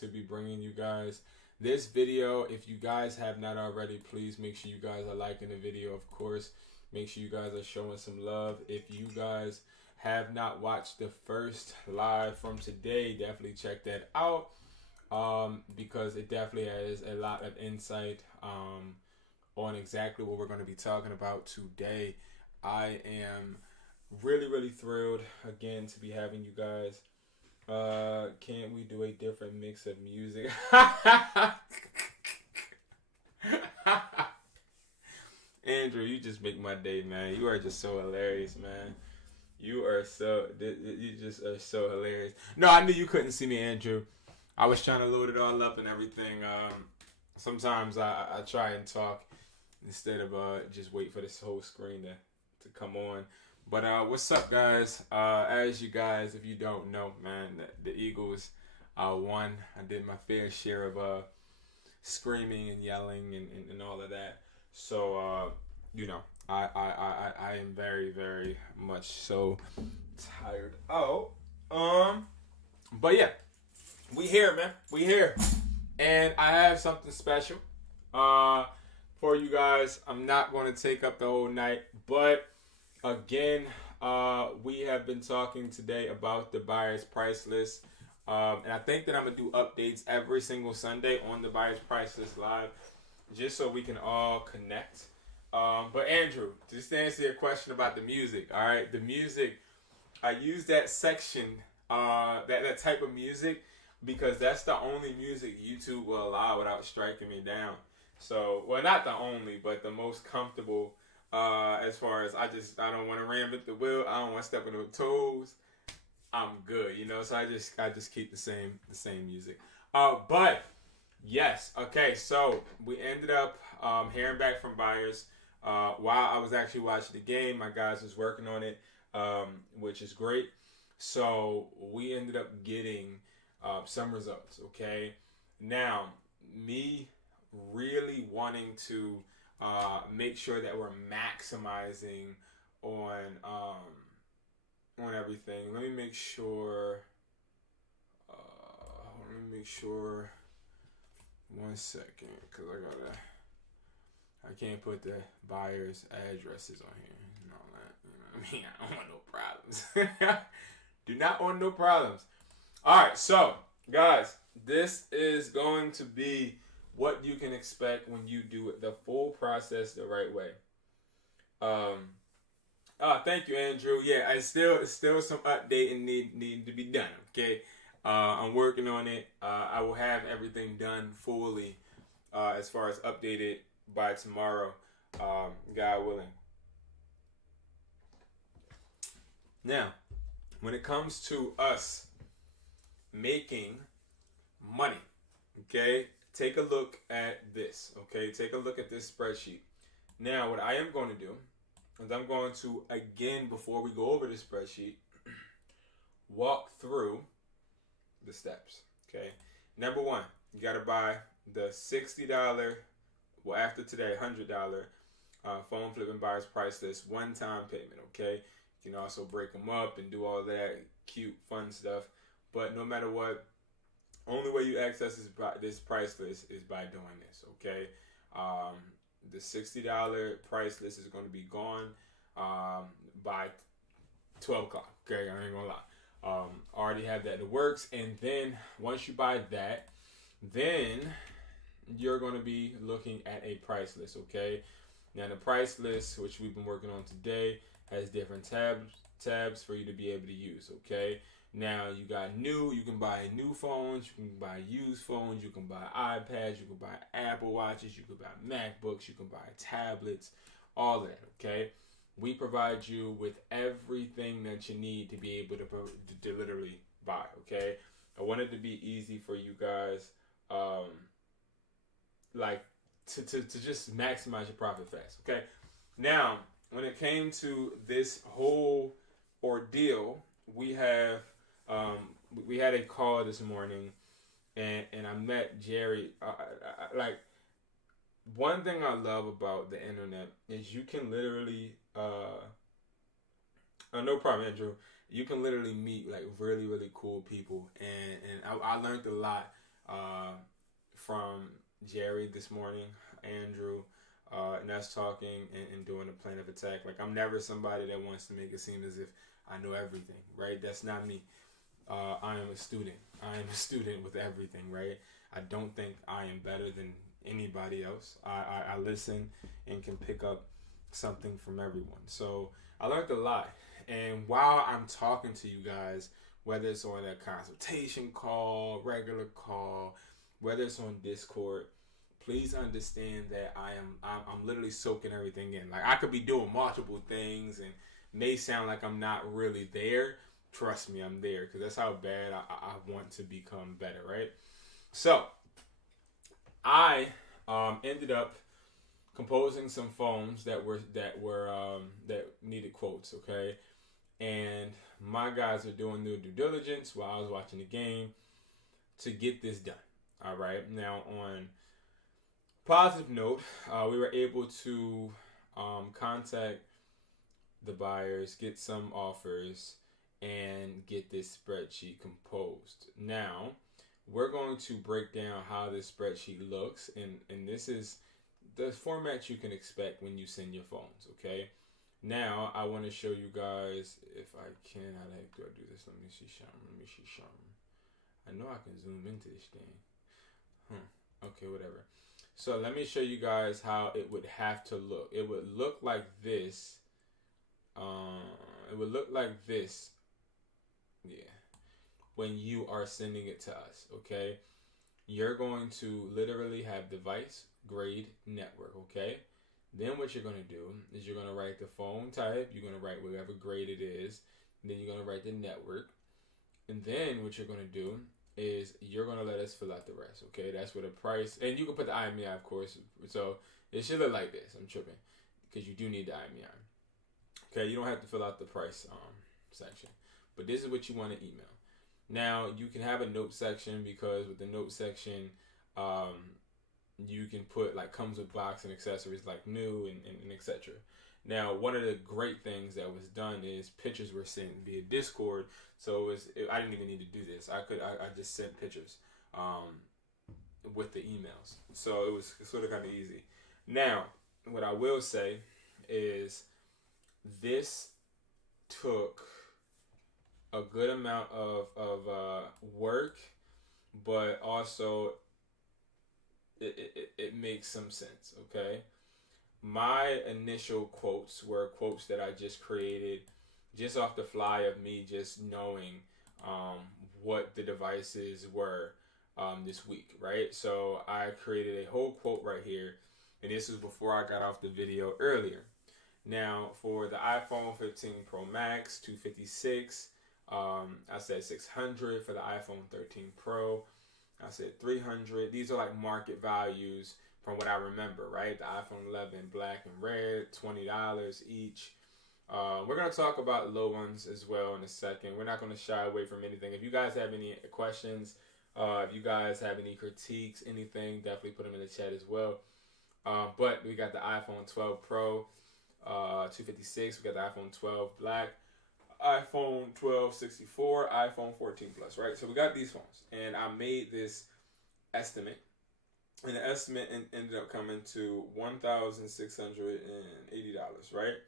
to be bringing you guys this video. If you guys have not already, please make sure you guys are liking the video, of course. Make sure you guys are showing some love. If you guys have not watched the first live from today, definitely check that out, because it definitely has a lot of insight on exactly what we're going to be talking about today. I am really thrilled again to be having you guys. Can't we do a different mix of music? Andrew, you just make my day, man. You are just so hilarious, man. You just are so hilarious. No, I knew you couldn't see me, Andrew. I was trying to load it all up and everything. Sometimes I try and talk instead of just wait for this whole screen to come on. But what's up, guys? As you guys, if you don't know, man, the Eagles won. I did my fair share of screaming and yelling and all of that. So you know, I am very much so tired out. But yeah, we here, man. We here, and I have something special for you guys. I'm not going to take up the whole night, but again, we have been talking today about the buyer's price list, and I think that I'm gonna do updates every single Sunday on the buyer's price list live, just so we can all connect. But Andrew, just to answer your question about the music, all right, the music, I use that section, that type of music, because that's the only music YouTube will allow without striking me down. So, well, not the only, but the most comfortable. As far as I don't want to reinvent the wheel. I don't want to step on the toes. I'm good, you know. So I just keep the same music. But yes, okay. So we ended up hearing back from buyers while I was actually watching the game. My guys was working on it, which is great. So we ended up getting some results. Okay, now me really wanting to make sure that we're maximizing on everything. Let me make sure. One second, cause I can't put the buyer's addresses on here and all that. You know what I mean? I don't want no problems. Do not want no problems. All right, so guys, this is going to be what you can expect when you do it, the full process the right way. Thank you, Andrew. Yeah, I still some updating need to be done. Okay, I'm working on it. I will have everything done fully, as far as updated by tomorrow, God willing. Now, when it comes to us making money, okay, take a look at this, okay? Take a look at this spreadsheet. Now, what I am going to do is I'm going to, again, before we go over the spreadsheet, walk through the steps, okay? Number one, you got to buy the $60, well, after today, $100 phone flipping buyer's price list, one-time payment, okay? You can also break them up and do all that cute, fun stuff. But no matter what, only way you access this price list is by doing this, okay? The $60 price list is going to be gone by 12 o'clock, okay? I ain't going to lie. Already have that in the works. And then once you buy that, then you're going to be looking at a price list, okay? Now, the price list, which we've been working on today, has different tabs for you to be able to use, okay? Now, you got you can buy new phones, you can buy used phones, you can buy iPads, you can buy Apple Watches, you can buy MacBooks, you can buy tablets, all of that, okay? We provide you with everything that you need to be able to literally buy, okay? I want it to be easy for you guys, to just maximize your profit fast, okay? Now, when it came to this whole ordeal, we had a call this morning, and I met Jerry. One thing I love about the internet is you can literally, no problem, Andrew. You can literally meet like really cool people, and I learned a lot from Jerry this morning, Andrew, and us talking and doing a plan of attack. Like, I'm never somebody that wants to make it seem as if I know everything, right? That's not me. I am a student. I am a student with everything, right? I don't think I am better than anybody else. I listen and can pick up something from everyone. So I learned a lot. And while I'm talking to you guys, whether it's on a consultation call, regular call, whether it's on Discord, please understand that I'm literally soaking everything in. Like, I could be doing multiple things and may sound like I'm not really there. Trust me, I'm there, because that's how bad I want to become better, right? So I ended up composing some phones that needed quotes, okay? And my guys are doing their due diligence while I was watching the game to get this done. All right. Now, on positive note, we were able to contact the buyers, get some offers, and get this spreadsheet composed. Now, we're going to break down how this spreadsheet looks, and this is the format you can expect when you send your phones, okay? Now, I want to show you guys, if I can, how the heck do I do this? Let me see something. I know I can zoom into this thing. Okay, whatever. So let me show you guys how it would have to look. It would look like this. It would look like this. Yeah. When you are sending it to us, okay? You're going to literally have device, grade, network, okay? Then what you're going to do is you're going to write the phone type. You're going to write whatever grade it is. And then you're going to write the network. And then what you're going to do is you're going to let us fill out the rest, okay? That's where the price, and you can put the IMEI, of course. So it should look like this. I'm tripping, because you do need the IMEI. Okay, you don't have to fill out the price section. But this is what you want to email. Now, you can have a note section, because with the note section, you can put, like, comes with box and accessories like new and etc. Now, one of the great things that was done is pictures were sent via Discord. So I didn't even need to do this. I just sent pictures with the emails. So it was sort of kind of easy. Now, what I will say is this took a good amount of work, but also it makes some sense, okay? My initial quotes were quotes that I just created just off the fly of me just knowing what the devices were this week, right? So I created a whole quote right here, and this was before I got off the video earlier. Now, for the iPhone 15 Pro Max 256, I said 600. For the iPhone 13 Pro, I said 300. These are like market values from what I remember, right? The iPhone 11 black and red, $20 each. We're going to talk about low ones as well in a second. We're not going to shy away from anything. If you guys have any questions, if you guys have any critiques, anything, definitely put them in the chat as well. But we got the iPhone 12 Pro 256. We got the iPhone 12 black, iPhone 12 64, iPhone 14 Plus, right? So we got these phones. And I made this estimate. And the estimate ended up coming to $1,680, right?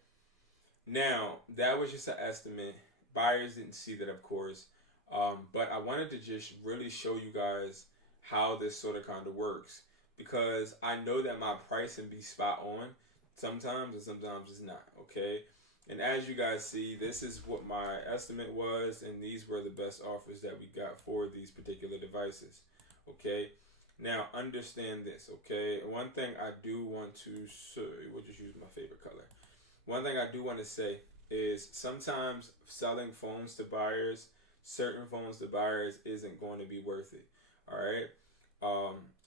Now, that was just an estimate. Buyers didn't see that, of course. But I wanted to just really show you guys how this sort of kind of works. Because I know that my pricing be spot on sometimes, and sometimes it's not, okay? And as you guys see, this is what my estimate was, and these were the best offers that we got for these particular devices, okay? Now, understand this, okay? One thing I do want to say, we'll just use my favorite color. One thing I do want to say is sometimes selling phones to buyers, certain phones to buyers, isn't going to be worth it, all right?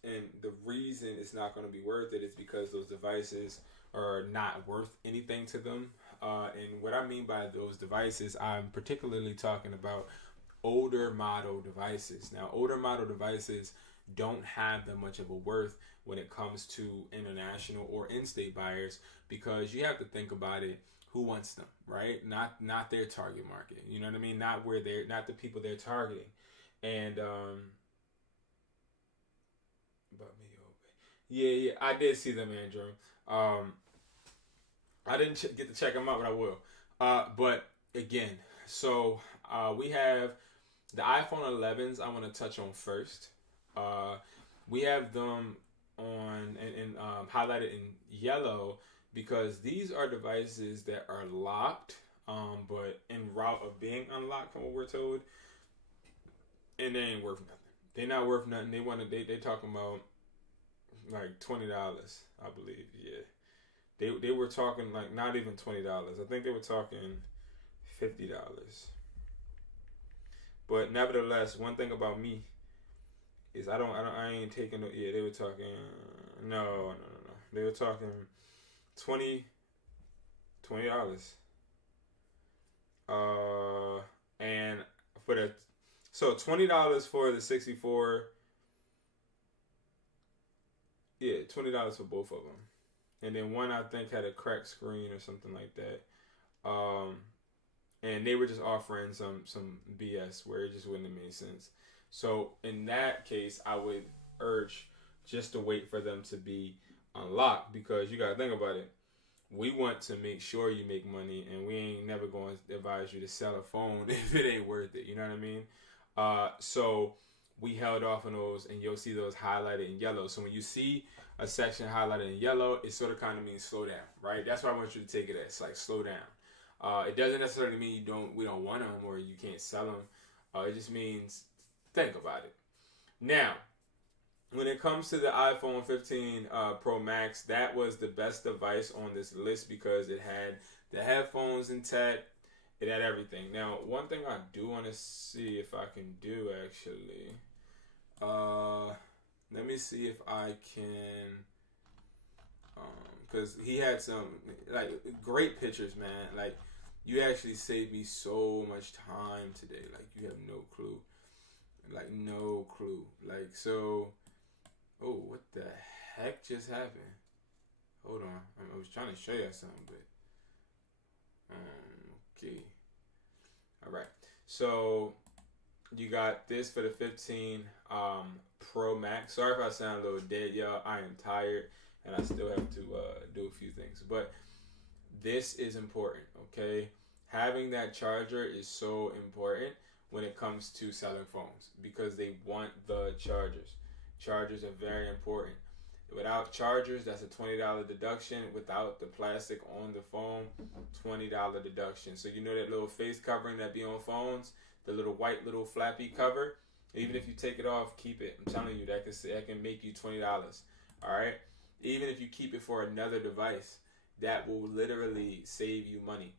And the reason it's not going to be worth it is because those devices are not worth anything to them. And what I mean by those devices, I'm particularly talking about older model devices. Now, older model devices don't have that much of a worth when it comes to international or in-state buyers, because you have to think about it, who wants them, right? Not their target market. You know what I mean? Not the people they're targeting. And But me, yeah, I did see them, Andrew. I didn't get to check them out, but I will. But again, so we have the iPhone 11s. I want to touch on first. We have them on and highlighted in yellow because these are devices that are locked, but en route of being unlocked, from what we're told, and they ain't worth nothing. They're not worth nothing. They talking about like $20, I believe. Yeah, they were talking like not even $20. I think they were talking $50. But nevertheless, one thing about me is I ain't taking no. Yeah, they were talking. No. They were talking $20. And for the $20 for the 64. Yeah, $20 for both of them, and then one I think had a cracked screen or something like that. And they were just offering some BS where it just wouldn't have made sense. So in that case, I would urge just to wait for them to be unlocked, because you gotta think about it. We want to make sure you make money, and we ain't never going to advise you to sell a phone if it ain't worth it. You know what I mean? So we held off on those, and you'll see those highlighted in yellow. So when you see a section highlighted in yellow, it sort of kind of means slow down, right? That's why I want you to take it as, like, slow down. It doesn't necessarily mean we don't want them or you can't sell them. It just means think about it. Now, when it comes to the iPhone 15 Pro Max, that was the best device on this list because it had the headphones intact. It had everything. Now, one thing I do want to see if I can do, actually, let me see if I can, because he had some, like, great pictures, man. Like, you actually saved me so much time today. Like, you have no clue. Like, no clue. Like, so, oh, what the heck just happened? Hold on. I was trying to show you something, but, okay. All right. So, you got this for the 15 Pro Max. Sorry if I sound a little dead, y'all. I am tired, and I still have to do a few things. But this is important, okay? Having that charger is so important when it comes to selling phones because they want the chargers. Chargers are very important. Without chargers, that's a $20 deduction. Without the plastic on the phone, $20 deduction. So you know that little face covering that be on phones, the little white little flappy cover. Even if you take it off, keep it. I'm telling you, that can make you $20. All right. Even if you keep it for another device, that will literally save you money.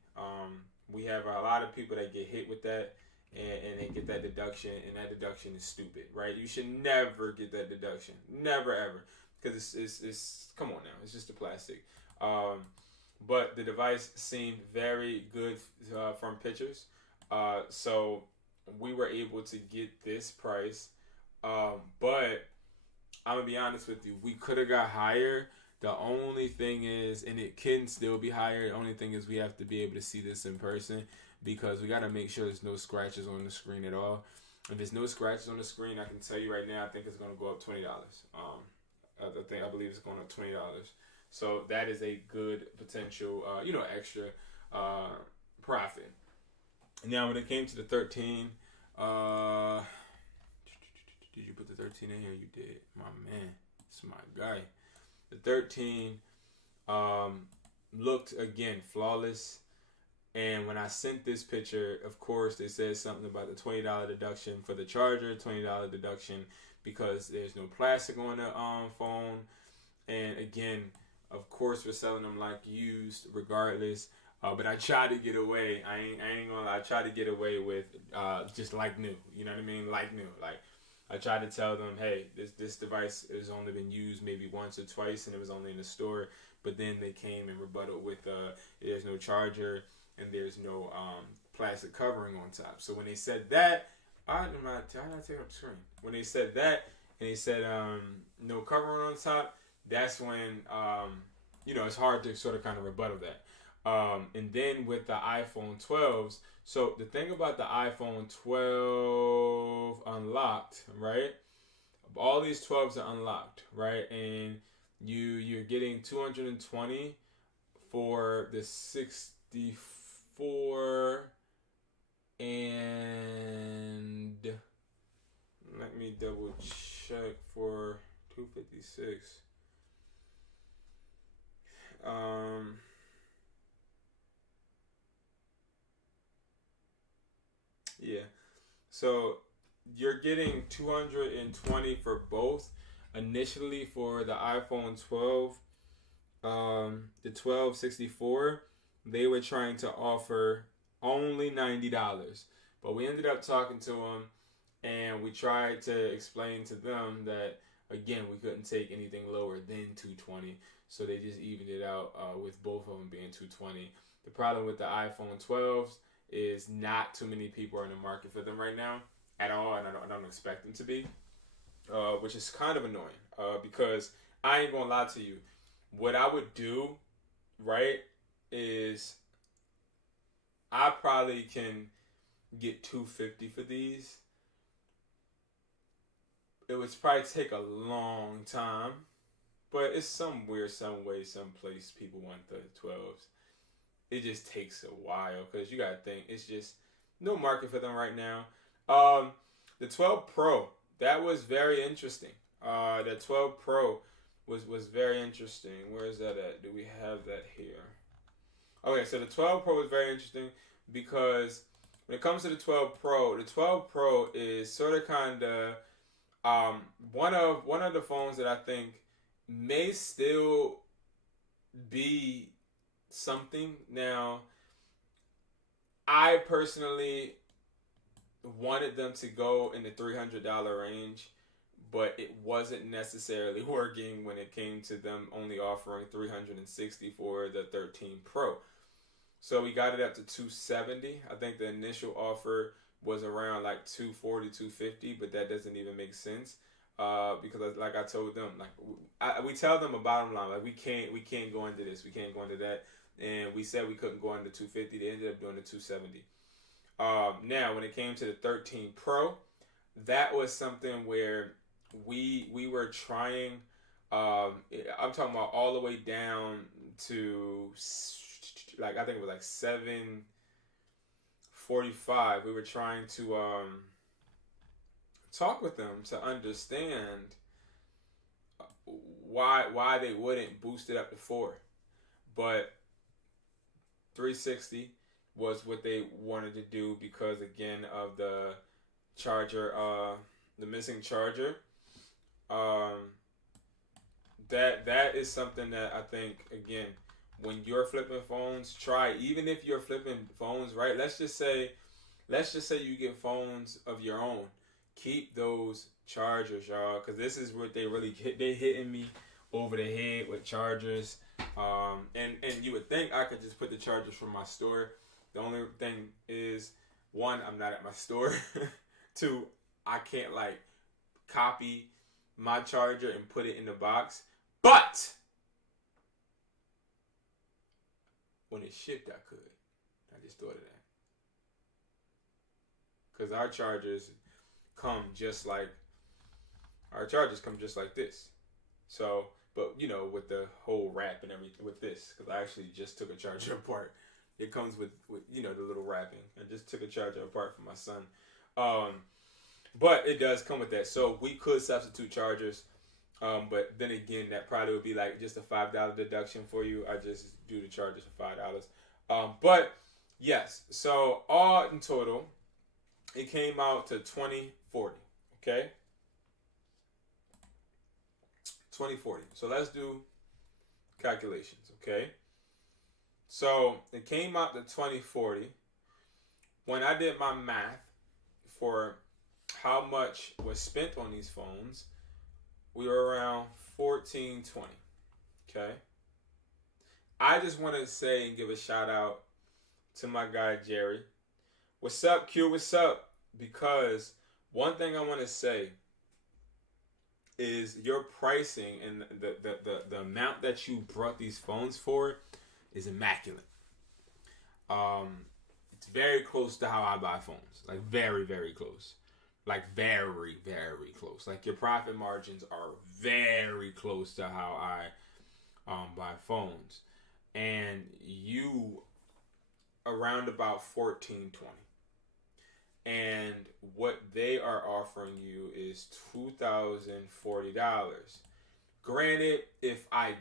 We have a lot of people that get hit with that, and they get that deduction, and that deduction is stupid, right? You should never get that deduction, never ever, because it's come on now, it's just a plastic. But the device seemed very good from pictures, so we were able to get this price. But I'm gonna be honest with you, we could have got higher. The only thing is, and it can still be higher, the only thing is we have to be able to see this in person because we got to make sure there's no scratches on the screen at all. If there's no scratches on the screen, I can tell you right now, I think it's going to go up $20. I believe it's going up $20. So that is a good potential, extra profit. Now, when it came to the 13, did you put the 13 in here? You did. My man. It's my guy. The 13 looked, again, flawless. And when I sent this picture, of course, they said something about the $20 deduction for the charger, $20 deduction because there's no plastic on the phone. And again, of course, we're selling them like used regardless. But I tried to get away. I ain't gonna lie. I tried to get away with just like new. You know what I mean? Like new. Like, I tried to tell them, hey, this device has only been used maybe once or twice, and it was only in the store. But then they came and rebutted with there's no charger and there's no plastic covering on top. So when they said that, I did not take up the screen. When they said that and they said no covering on top, that's when it's hard to sort of kind of rebuttal that. And then with the iPhone 12s, so the thing about the iPhone 12 unlocked, right? all these 12s are unlocked, right? And you're getting 220 for the 64, and let me double check for 256. Yeah. So you're getting 220 for both. Initially for the iPhone 12, the 1264, they were trying to offer only $90. But we ended up talking to them, and we tried to explain to them that, again, we couldn't take anything lower than 220. So they just evened it out with both of them being 220. The problem with the iPhone 12s is not too many people are in the market for them right now at all, and I don't expect them to be, which is kind of annoying because I ain't gonna lie to you. What I would do, right, is I probably can get $250 for these. It would probably take a long time, but it's somewhere, some way, someplace people want the 12s. It just takes a while because you gotta think it's just no market for them right now. The 12 Pro, that was very interesting. The 12 Pro was very interesting. Where is that at? Do we have that here? Okay, so the 12 Pro was very interesting because when it comes to the 12 Pro is sort of kind of one of the phones that I think may still be something. Now, I personally wanted them to go in the $300 range, but it wasn't necessarily working when it came to them only offering $360 for the 13 Pro. So we got it up to $270. I think the initial offer was around like $240, $250, but that doesn't even make sense because, like I told them, like we tell them a bottom line, like we can't go into this, we can't go into that, and we said we couldn't go into $250. They ended up doing the $270. Now, when it came to the 13 Pro, that was something where we were trying. I'm talking about all the way down to like I think it was like 745. We were trying to talk with them to understand why they wouldn't boost it up to 4, but 360 was what they wanted to do because, again, of the charger, the missing charger. That is something that I think, again, when you're flipping phones, try. Even if you're flipping phones, right? Let's just say you get phones of your own. Keep those chargers, y'all, because this is what they really hit. They hitting me over the head with chargers. And you would think I could just put the chargers from my store. The only thing is, 1, I'm not at my store. 2, I can't like copy my charger and put it in the box. But when it's shipped, I could. I just thought of that. Because our chargers come just like this. So, but you know, with the whole wrap and everything with this, because I actually just took a charger apart. It comes with you know, the little wrapping. I just took a charger apart for my son. But it does come with that. So we could substitute chargers. But then again, that probably would be like just a $5 deduction for you. I just do the charges for $5. But yes, so all in total, it came out to $2040. Okay, $2040. So let's do calculations. Okay, so it came out to $2040. When I did my math for how much was spent on these phones, we were around $1420. Okay. I just want to say and give a shout out to my guy Jerry. What's up, Q? What's up? Because one thing I want to say is your pricing and the amount that you brought these phones for is immaculate. It's very close to how I buy phones. Like very, very close. Like very, very close. close. Like your profit margins are very close to how I buy phones, and you around about 14-20. And what they are offering you is $2,040. Granted, if I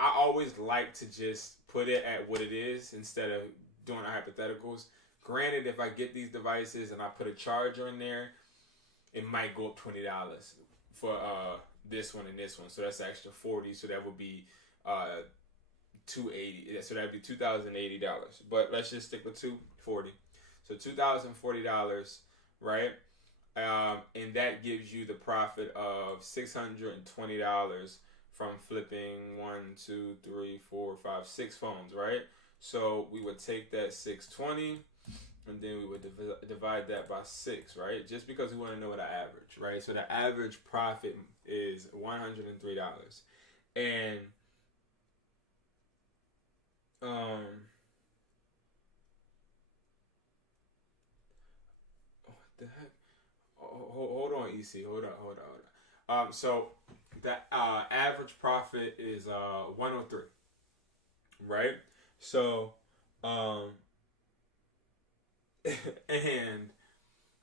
always like to just put it at what it is instead of doing hypotheticals. Granted, if I get these devices and I put a charger in there, it might go up $20 for this one and this one. So that's extra $40. So that would be $280. So that'd be $2,080. But let's just stick with $240. So $2,040, right? And that gives you the profit of $620 from flipping 6 phones, right? So we would take that 620 and then we would divide that by 6, right? Just because we want to know what the average, right? So the average profit is $103. And what the heck? Hold on, EC. Hold on. So the average profit is 103, right? So, and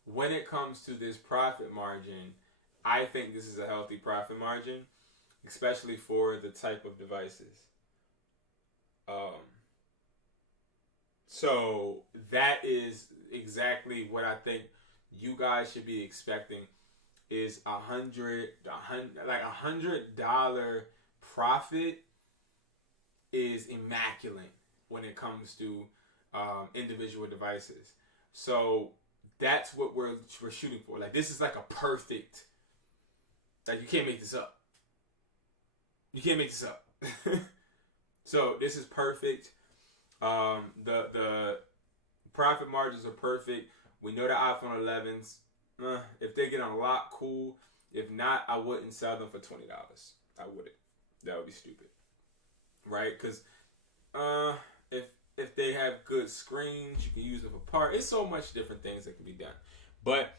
when it comes to this profit margin, I think this is a healthy profit margin, especially for the type of devices. So that is exactly what I think you guys should be expecting is $100 profit is immaculate when it comes to individual devices. So that's what we're shooting for. Like this is like a perfect. Like you can't make this up. You can't make this up. So this is perfect. The profit margins are perfect. We know the iPhone 11s. If they get unlocked, cool. If not, I wouldn't sell them for $20. I wouldn't. That would be stupid, right? Because if they have good screens, you can use them for part. It's so much different things that can be done. But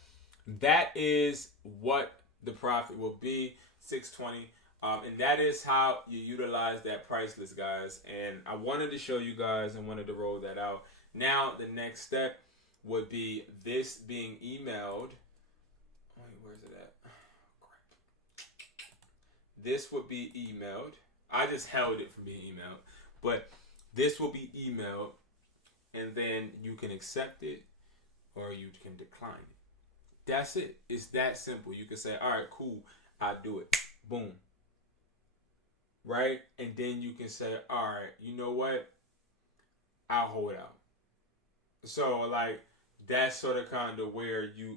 that is what the profit will be, $620. And that is how you utilize that price list, guys. And I wanted to show you guys and wanted to roll that out. Now, the next step would be this being emailed. Wait, where's it at? Oh, crap. This would be emailed. I just held it from being emailed. But this will be emailed. And then you can accept it or you can decline it. That's it. It's that simple. You can say, all right, cool. I'll do it. Boom. Right? And then you can say, all right, you know what? I'll hold out. So, like, that's sort of kind of where you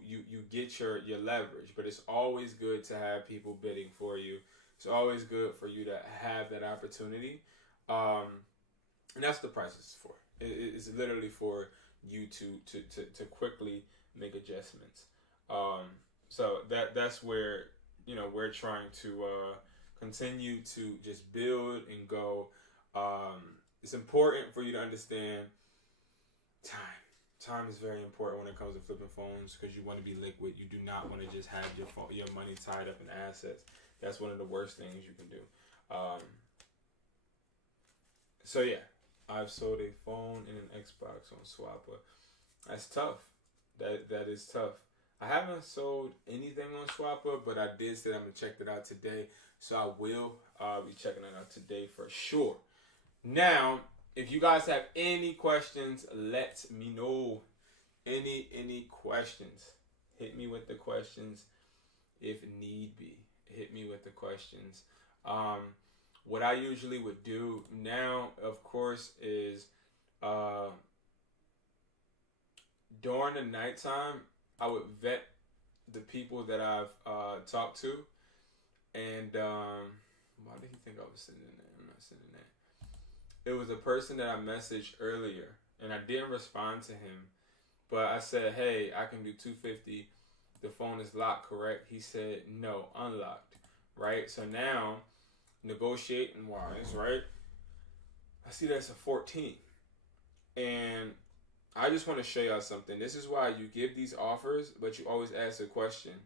get your leverage. But it's always good to have people bidding for you. It's always good for you to have that opportunity. And that's the price is for. It's literally for you to quickly make adjustments. So that's where, you know, we're trying to continue to just build and go. It's important for you to understand time. Time is very important when it comes to flipping phones because you want to be liquid. You do not want to just have your money tied up in assets. That's one of the worst things you can do. So yeah, I've sold a phone and an Xbox on Swapper. That's tough. That is tough. I haven't sold anything on Swapper, but I did say I'm gonna check it out today. So I will be checking it out today for sure. Now, if you guys have any questions, let me know. Any questions? Hit me with the questions if need be. Hit me with the questions. What I usually would do now, of course, is during the nighttime, I would vet the people that I've talked to. And why did he think I was sending that? I'm not sending that. It was a person that I messaged earlier, and I didn't respond to him. But I said, hey, I can do $250. The phone is locked, correct? He said, no, unlocked, right? So now, negotiating wise, right? I see that's a 14. And I just want to show y'all something. This is why you give these offers, but you always ask a question.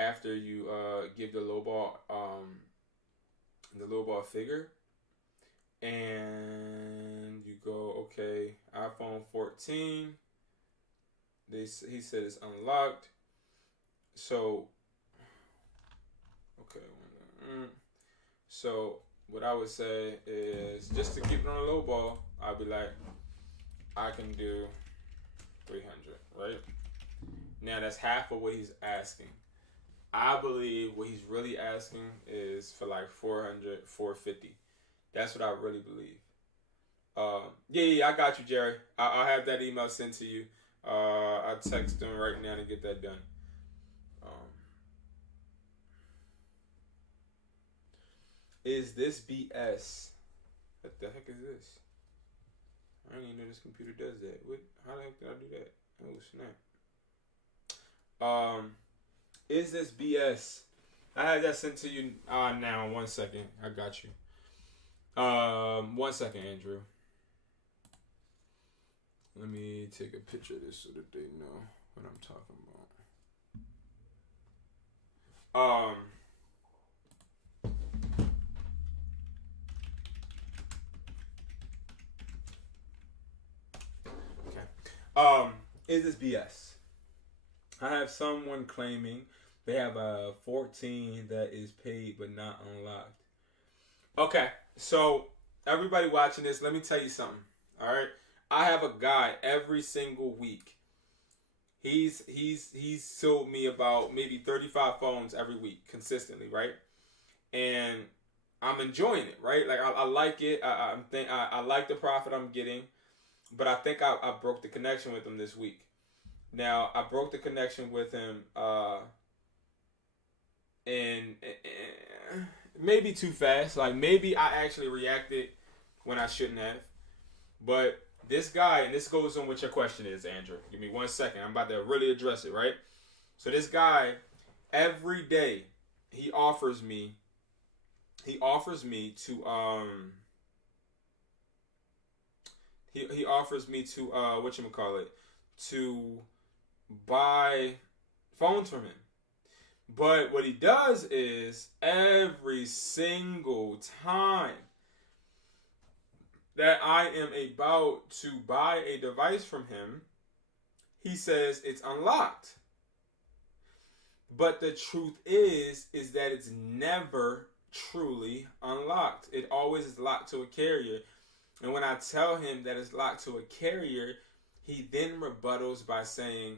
after you give the lowball figure, and you go, okay, iPhone 14. He said it's unlocked. So, okay. So what I would say is, just to keep it on a low ball, I'd be like, I can do 300, right? Now that's half of what he's asking. I believe what he's really asking is for like 400, 450. That's what I really believe. Yeah, I got you, Jerry. I'll have that email sent to you. I'll text him right now to get that done. Is this BS? What the heck is this? I don't even know this computer does that. What? How the heck did I do that? Oh, snap. Is this BS? I had that sent to you now. 1 second. I got you. 1 second, Andrew. Let me take a picture of this so that they know what I'm talking about. Is this BS? I have someone claiming they have a 14 that is paid but not unlocked. Okay, so everybody watching this, let me tell you something. All right, I have a guy every single week. He's sold me about maybe 35 phones every week consistently, right? And I'm enjoying it, right? Like I like it. I like the profit I'm getting, but I think I broke the connection with him this week. Now I broke the connection with him, and maybe too fast. Like maybe I actually reacted when I shouldn't have. But this guy, and this goes on what your question is, Andrew. Give me 1 second. I'm about to really address it, right? So this guy, every day, he offers me to he offers me to whatchamacallit, to buy phones from him. But what he does is every single time that I am about to buy a device from him, he says it's unlocked. But the truth is that it's never truly unlocked. It always is locked to a carrier. And when I tell him that it's locked to a carrier, he then rebuttals by saying,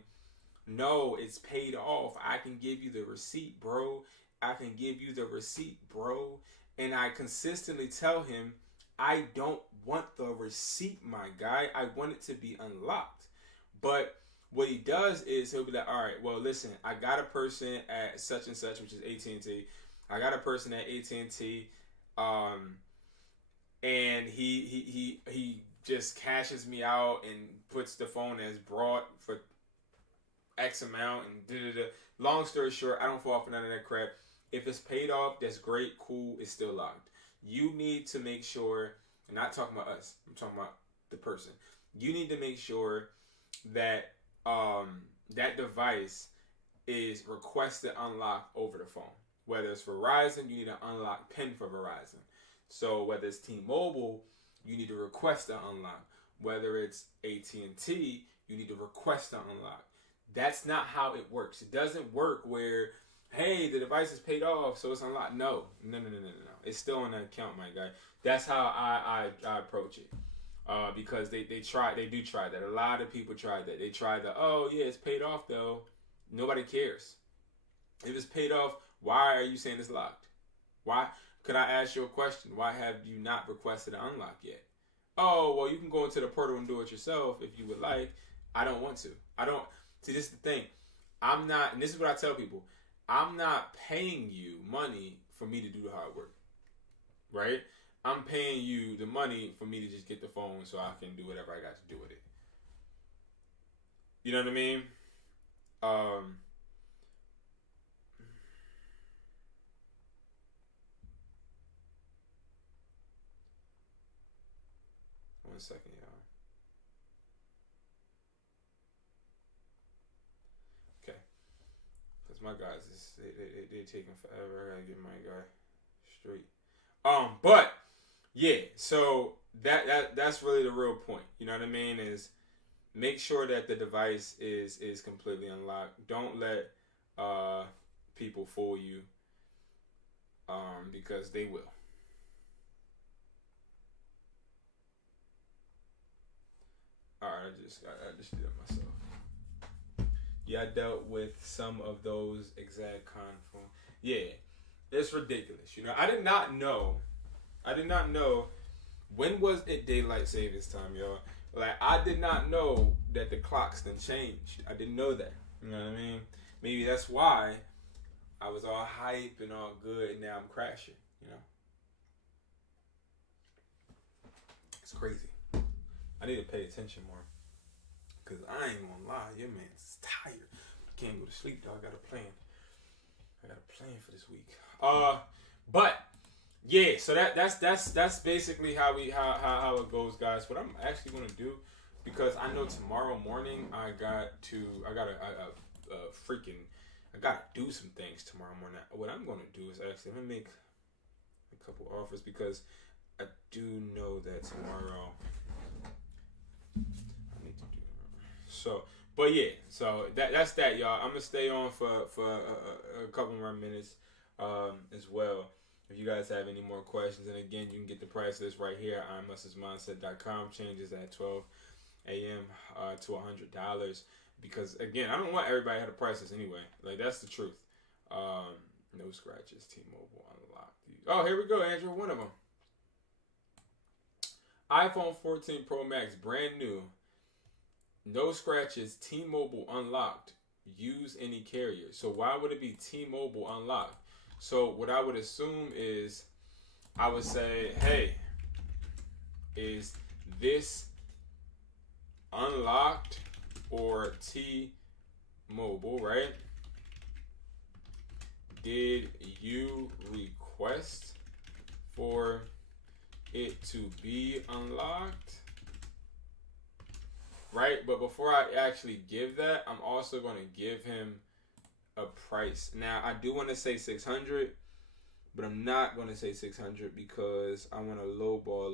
no, it's paid off. I can give you the receipt, bro. I can give you the receipt, bro. And I consistently tell him, I don't want the receipt, my guy. I want it to be unlocked. But what he does is he'll be like, all right, well, listen, I got a person at such and such, which is AT&T. I got a person at AT&T, and he just cashes me out and puts the phone as brought for X amount and da-da-da. Long story short, I don't fall for none of that crap. If it's paid off, that's great, cool, it's still locked. You need to make sure, I'm not talking about us, I'm talking about the person. You need to make sure that that device is requested unlocked over the phone. Whether it's Verizon, you need an unlock pin for Verizon. So whether it's T-Mobile, you need to request an unlock. Whether it's AT&T, you need to request an unlock. That's not how it works. It doesn't work where, hey, the device is paid off, so it's unlocked. No. It's still on the account, my guy. That's how I approach it. Because they do try that. A lot of people try that. They try the, oh yeah, it's paid off though. Nobody cares. If it's paid off, why are you saying it's locked? Why? Could I ask you a question? Why have you not requested an unlock yet? Oh, well, you can go into the portal and do it yourself if you would like. I don't want to. See, this is the thing. I'm not, and this is what I tell people. I'm not paying you money for me to do the hard work. Right? I'm paying you the money for me to just get the phone so I can do whatever I got to do with it. You know what I mean? 1 second, y'all. Okay. Because my guys is they taking forever. I gotta get my guy straight. But yeah, so that's really the real point. You know what I mean? Is make sure that the device is completely unlocked. Don't let people fool you, because they will. All right, I just did it myself. Yeah, I dealt with some of those exact conflict. Yeah, it's ridiculous. You know, I did not know. When was it daylight savings time, y'all. Like, I did not know that the clocks then changed. I didn't know that. You know what I mean? Maybe that's why I was all hype and all good, and now I'm crashing. You know, it's crazy. I need to pay attention more, cause I ain't gonna lie, your man's tired. I can't go to sleep, dog. I got a plan for this week. But yeah, so that's basically how it goes, guys. What I'm actually gonna do, because I know tomorrow morning I gotta do some things tomorrow morning. What I'm gonna do is actually I'm gonna make a couple offers, because I do know that tomorrow I need to do so. But yeah, so that's that, y'all. I'm gonna stay on for a couple more minutes as well. If you guys have any more questions, and again, you can get the price list right here on musclesmindset.com. Changes at 12 a.m. To $100, because again, I don't want everybody to have the prices anyway. Like, that's the truth. No scratches. T-Mobile unlocked. Oh, here we go, Andrew. One of them. iPhone 14 Pro Max, brand new. No scratches. T-Mobile unlocked. Use any carrier. So why would it be T-Mobile unlocked? So what I would assume is, I would say, hey, is this unlocked or T-Mobile, right? Did you request for it to be unlocked? Right? But before I actually give that, I'm also going to give him a price. Now, I do want to say 600, but I'm not going to say 600 because I want to lowball a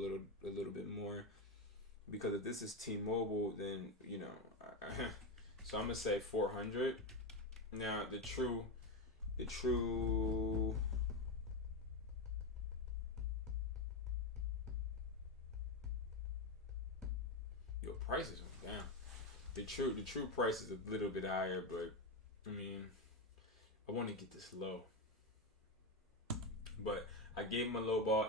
little bit more. Because if this is T-Mobile, then, you know, so I'm going to say 400. Now, the true your prices went down. The true price is a little bit higher, but I mean, I want to get this low. But I gave him a lowball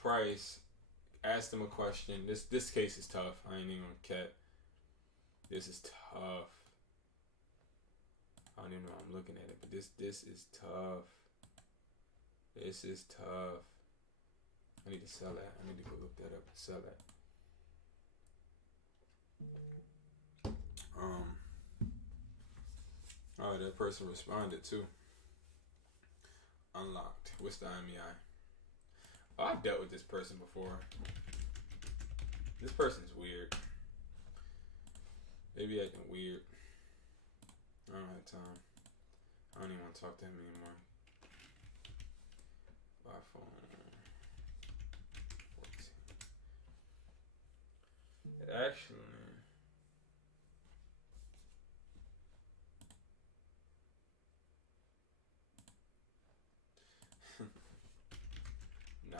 price. Asked him a question. This case is tough. I ain't even gonna cap. This is tough. I don't even know how I'm looking at it, but this is tough. This is tough. I need to sell that. I need to go look that up and sell that. Oh, that person responded too. Unlocked. What's the MEI? Oh, I've dealt with this person before. This person's weird. They be acting weird. I don't have time. I don't even want to talk to him anymore. iPhone 14. Actually, nah.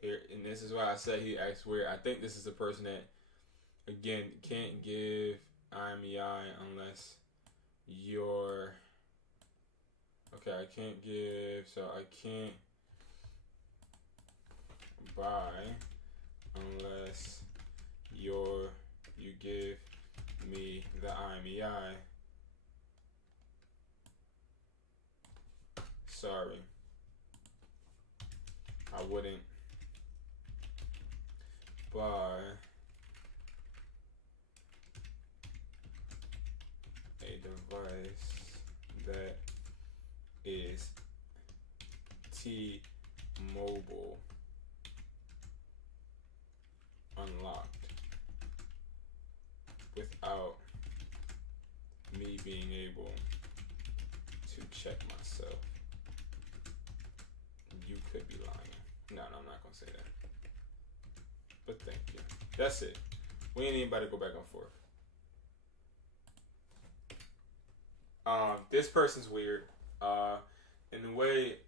Here, and this is why I said he acts weird. I think this is the person that, again, can't give IMEI unless you're... Okay, I can't give, so I can't buy unless you give me the IMEI. Sorry. I wouldn't buy a device that is T-Mobile unlocked without me being able to check myself. You could be lying. No, I'm not gonna say that. But thank you. That's it. We ain't even about to go back and forth. This person's weird. In a way,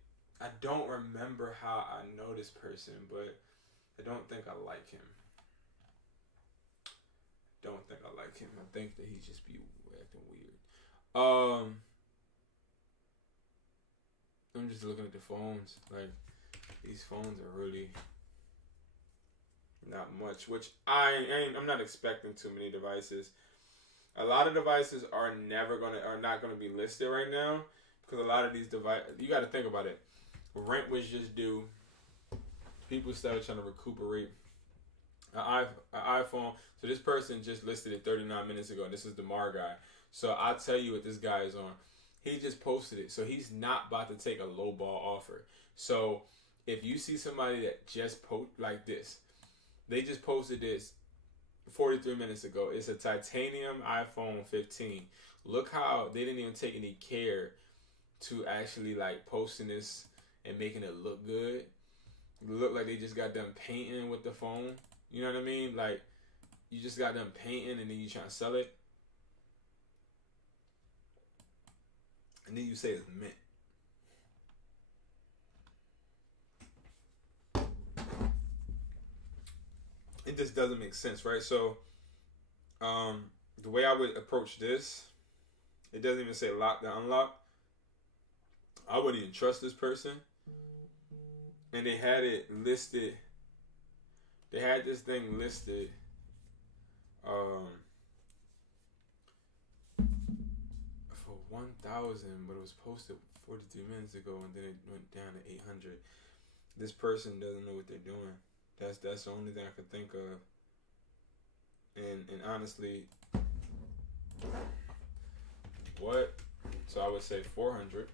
I don't remember how I know this person, but I don't think I like him. I think that he just be acting weird. I'm just looking at the phones. Like, these phones are really not much, which I'm not expecting too many devices. A lot of devices are not gonna be listed right now, because a lot of these devices, you got to think about it. Rent was just due. People started trying to recuperate an iPhone. So this person just listed it 39 minutes ago. This is the Mar guy. So I'll tell you what this guy is on. He just posted it. So he's not about to take a low ball offer. So if you see somebody that just like this, they just posted this 43 minutes ago. It's a titanium iPhone 15. Look how they didn't even take any care to actually like posting this and making it look good. It looked like they just got done painting with the phone. You know what I mean? Like, you just got done painting and then you trying to sell it. And then you say it's mint. It just doesn't make sense, right? So, the way I would approach this, it doesn't even say lock to unlock. I wouldn't even trust this person. And they had it listed. They had this thing listed for 1,000, but it was posted 43 minutes ago, and then it went down to 800. This person doesn't know what they're doing. That's the only thing I could think of. And honestly, what? So I would say 400,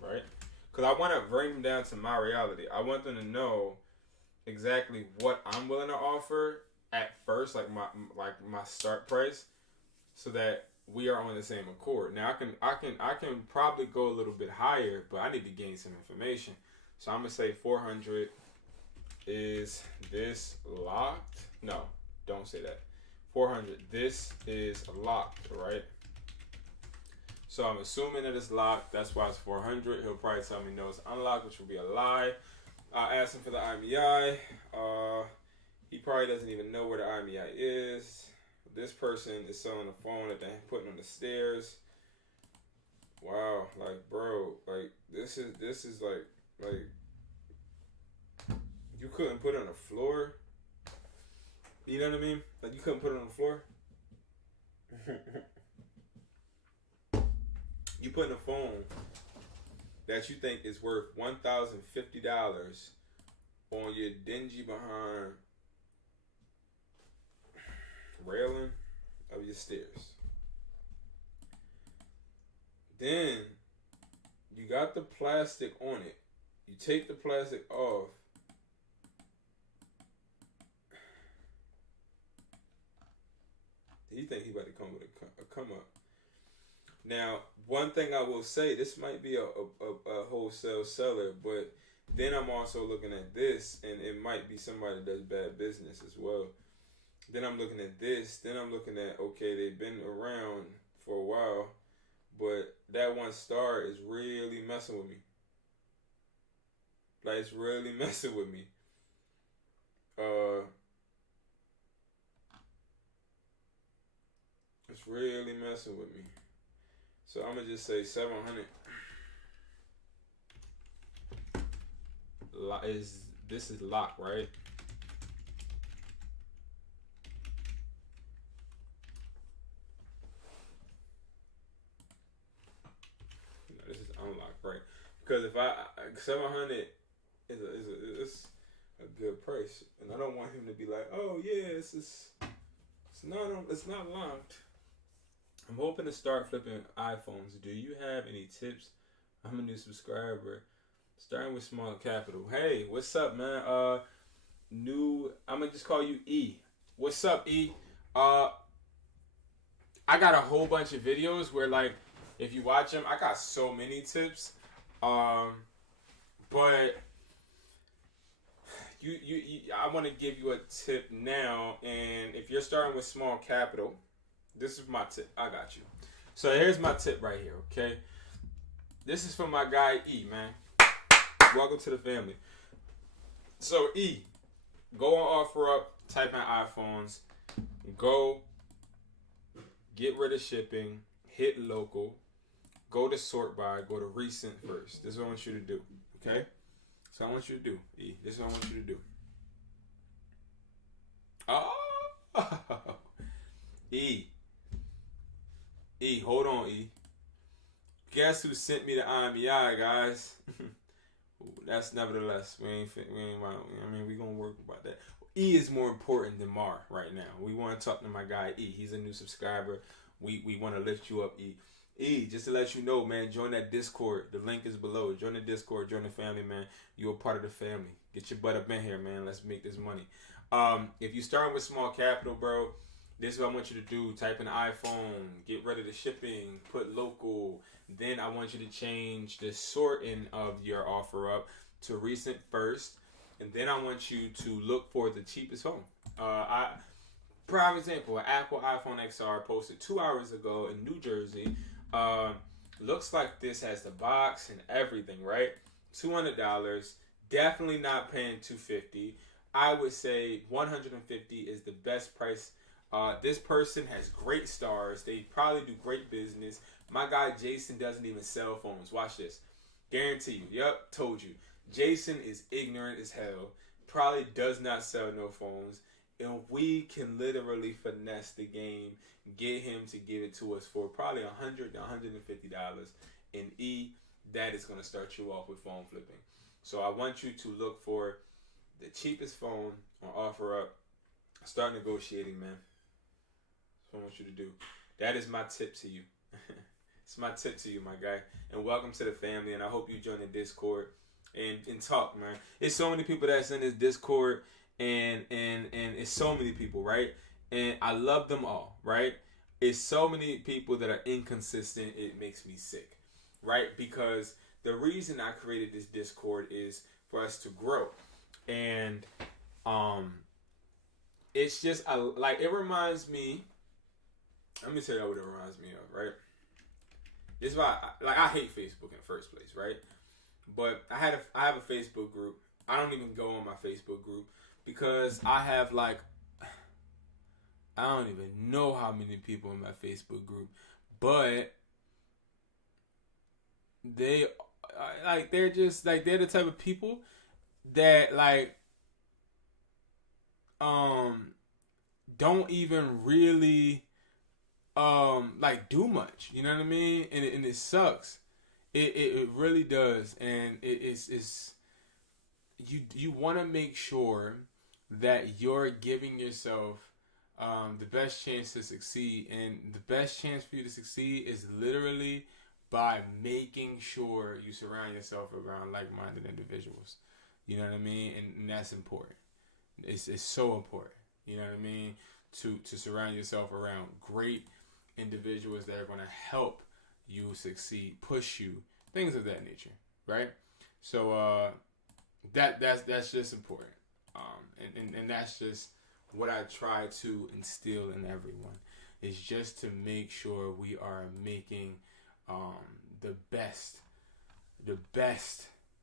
right? Because I want to bring them down to my reality. I want them to know exactly what I'm willing to offer at first, like my start price, so that we are on the same accord. Now I can probably go a little bit higher, but I need to gain some information. So I'm gonna say 400. Is this locked? No, don't say that. 400. This is locked, right? So I'm assuming that it's locked. That's why it's 400. He'll probably tell me no, it's unlocked, which will be a lie. I asked him for the IMEI. He probably doesn't even know where the IMEI is. This person is selling a phone that they're putting on the stairs. Wow, like, bro, like this is like you couldn't put it on the floor. You know what I mean? Like, you couldn't put it on the floor. You put in a phone that you think is worth $1,050 on your dingy behind railing of your stairs. Then you got the plastic on it. You take the plastic off. You think he about to come with a come up. Now, one thing I will say, this might be a wholesale seller, but then I'm also looking at this, and it might be somebody that does bad business as well. Then I'm looking at this. Then I'm looking at, okay, they've been around for a while, but that 1 star is really messing with me. Like, it's really messing with me. It's really messing with me. So I'm gonna just say 700. This is locked, right? No, this is unlocked, right? Because if 700 is a good price, and I don't want him to be like, oh yeah, it's not locked. I'm hoping to start flipping iPhones. Do you have any tips I'm a new subscriber. Starting with small capital. Hey, what's up, man? I'm gonna just call you E. What's up, E? Uh, I got a whole bunch of videos where, like, if you watch them, I got so many tips. But I want to give you a tip now, and if you're starting with small capital, this is my tip. I got you. So here's my tip right here, okay? This is from my guy E, man. Welcome to the family. So E, go on OfferUp, type in iPhones, go get rid of shipping, hit local, go to sort by, go to recent first. This is what I want you to do, okay? So I want you to do, E. This is what I want you to do. Oh, E. E, hold on, E. Guess who sent me the IMEI, guys? That's nevertheless. We gonna work about that. E is more important than Mar right now. We want to talk to my guy E. He's a new subscriber. We want to lift you up, E. E, just to let you know, man, join that Discord. The link is below. Join the Discord, join the family, man. You're a part of the family. Get your butt up in here, man. Let's make this money. If you starting with small capital, bro, this is what I want you to do. Type in iPhone, get rid of the shipping, put local. Then I want you to change the sorting of your OfferUp to recent first. And then I want you to look for the cheapest phone. Prime example, Apple iPhone XR posted 2 hours ago in New Jersey. Looks like this has the box and everything, right? $200. Definitely not paying $250. I would say $150 is the best price. This person has great stars. They probably do great business. My guy Jason doesn't even sell phones. Watch this. Guarantee you. Yep, told you. Jason is ignorant as hell. Probably does not sell no phones. And we can literally finesse the game, get him to give it to us for probably $100 to $150. And E, that is going to start you off with phone flipping. So I want you to look for the cheapest phone on OfferUp. Start negotiating, man. That's what I want you to do. That is my tip to you. It's my tip to you, my guy. And welcome to the family. And I hope you join the Discord and talk, man. It's so many people that's in this Discord, and it's so many people, right? And I love them all, right? It's so many people that are inconsistent. It makes me sick, right? Because the reason I created this Discord is for us to grow. And it's just like, it reminds me. Let me tell you what it reminds me of, right? This is why I hate Facebook in the first place, right? But I have a Facebook group. I don't even go on my Facebook group because I have I don't even know how many people in my Facebook group, but they're the type of people that don't even really do much, you know what I mean? And it sucks. It really does. And it's you want to make sure that you're giving yourself the best chance to succeed. And the best chance for you to succeed is literally by making sure you surround yourself around like-minded individuals. You know what I mean? And that's important. It's so important. You know what I mean? To surround yourself around great individuals that are going to help you succeed, push you, things of that nature, right? So that's just important, and that's just what I try to instill in everyone, is just to make sure we are making the best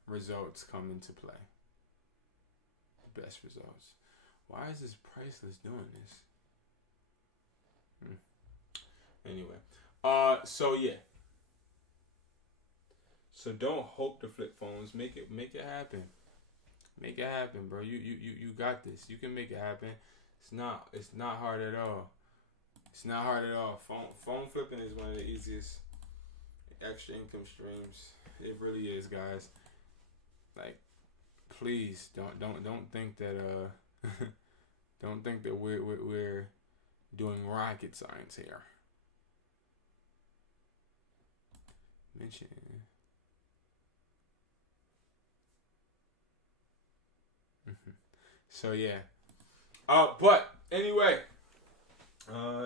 results come into play. The best results. Why is this Priceless doing this? Anyway, so yeah. So don't hope to flip phones. Make it happen. Make it happen, bro. You got this. You can make it happen. It's not hard at all. It's not hard at all. Phone flipping is one of the easiest extra income streams. It really is, guys. Please don't think that don't think that we're doing rocket science here. Mention So yeah. But anyway,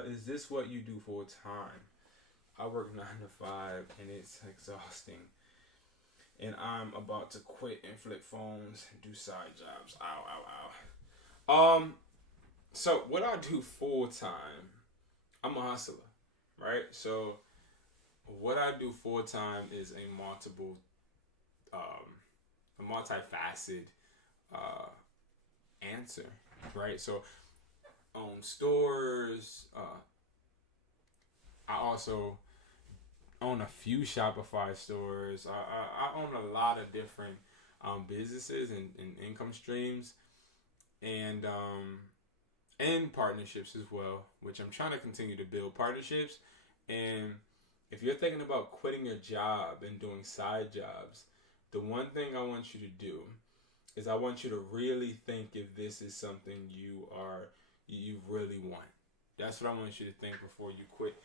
is this what you do full time? I work 9 to 5 and it's exhausting. And I'm about to quit and flip phones and do side jobs. Ow, ow, ow. So what I do full time, I'm a hustler, right? So what I do full time is a multifaceted answer, right? So own stores. I also own a few Shopify stores. I own a lot of different businesses and income streams, and partnerships as well, which I'm trying to continue to build partnerships. And if you're thinking about quitting your job and doing side jobs, the one thing I want you to do is I want you to really think if this is something you really want. That's what I want you to think before you quit.